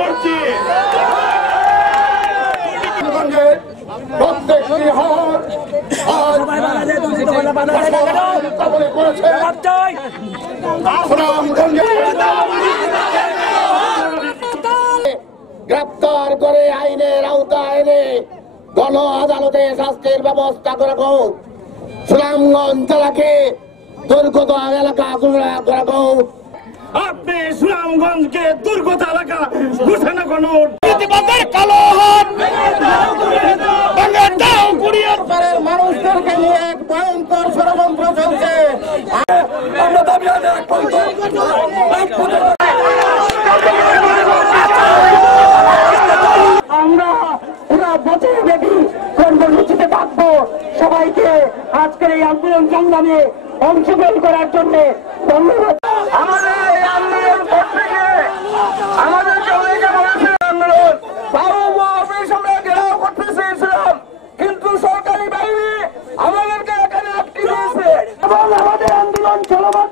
করছি। প্রত্যেকটি হাত গ্রেপ্তার করে আইনের আওতায় এনে গণ আদালতে শাস্তির ব্যবস্থা করা হোক। সুনামগঞ্জ জেলাকে দুর্গত এলাকা করা হোক। আপনি সুনামগঞ্জকে দুর্গত এলাকা ঘোষণা করুন। কালো হাত মানুষদেরকে নিয়ে এক ভয়ঙ্কর ষড়যন্ত্র চলছে। আমরা দাবি আমরা পুরা বছর ব্যাপী কর্মসূচিতে থাকবো। সবাইকে আজকের এই আন্দোলন সংগ্রামে অংশগ্রহণ করার জন্য ধন্যবাদ। আমাদের এই আন্দোলন করতে গিয়ে আমাদেরকে অনেকে বলেছে আন্দোলন অফিস আমরা ঘেরাও করতে চেয়েছিলাম, কিন্তু সরকারি বাহিনী আমাদেরকে এখানে আটকে দিয়েছে এবং আমাদের আন্দোলন চলমান